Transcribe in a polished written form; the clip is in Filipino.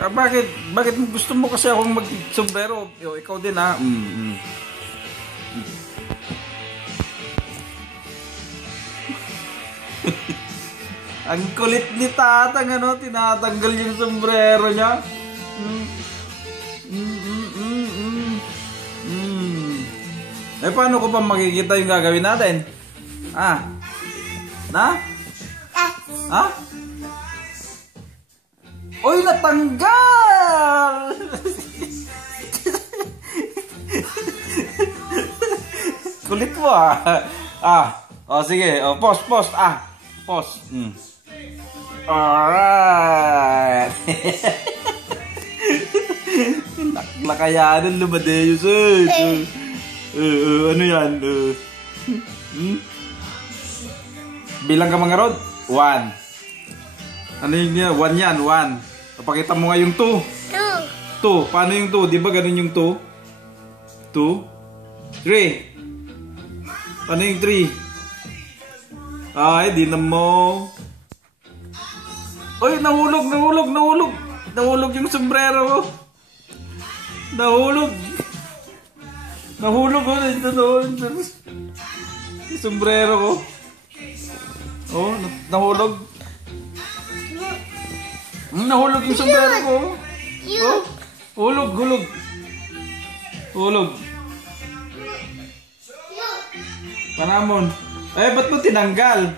Bakit? Bakit gusto mo kasi akong mag-sombrero? Ikaw din ha. Ang kulit ni Tatang, ano? Tinatanggal yung sombrero niya. Eh, paano ko pa makikita yung gagawin natin? Na? Ha? Oy, natanggal! Kulit mo sige. Post. Post. Alright. Lakayanan lumadeyo, sir. Ano yan? Bilang ka mga rod? 1. Ano yun yan? 1 yan, 1. Papakita mo nga yung 2. 2. Paano yung 2? Di ba ganun yung 2? 2. 3. Paano yung 3? Ay, di na mo. Oy, nahulog. Nahulog yung sombrero ko. Nahulog ko. Yung sombrero ko. Oh, nahulog. Nahulog yung sombrero ko. Oh, hulog. Panamon. Eh, ba't mo tinanggal?